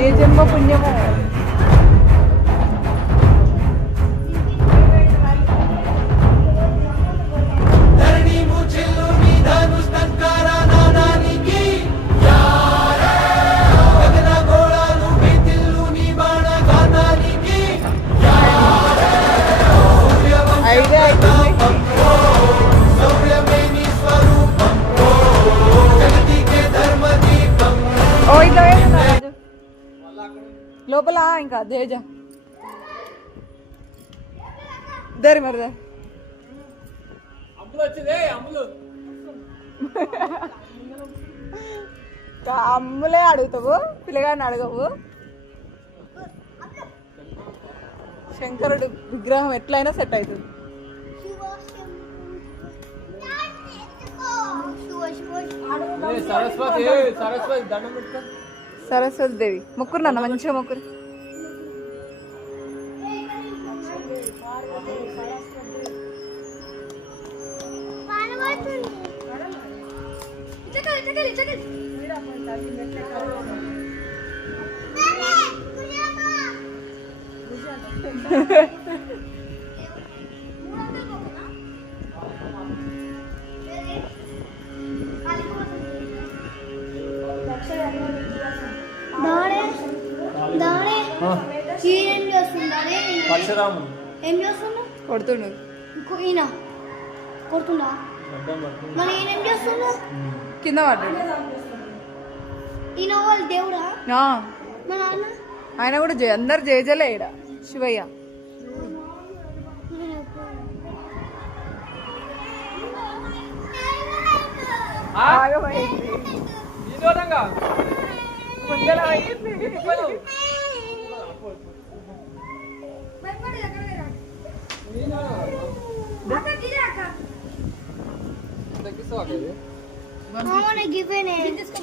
ఏ జన్మ పుణ్యమో. ఐడియా ఓ ఇట్లా రాజు లోపల ఇంకా దేజ దరి మరదా అమ్ములే అడుగుతావు పిల్లగాడిని అడగవు. శంకరుడు విగ్రహం ఎట్లయినా సెట్ అవుతుంది. సరస్వతి దేవి మొక్కురు నాన్న మంచిగా మొక్కురు. కొడుతుండు ఈయన కొడుతుండా మరి ఈయన ఏం చేస్తుండు కింద పడ్డాడు. ఈయన వాళ్ళు దేవుడా మా నాన్న ఆయన కూడా అందరు జయజలే ఈడ శివయ్య. గిఫ్ట్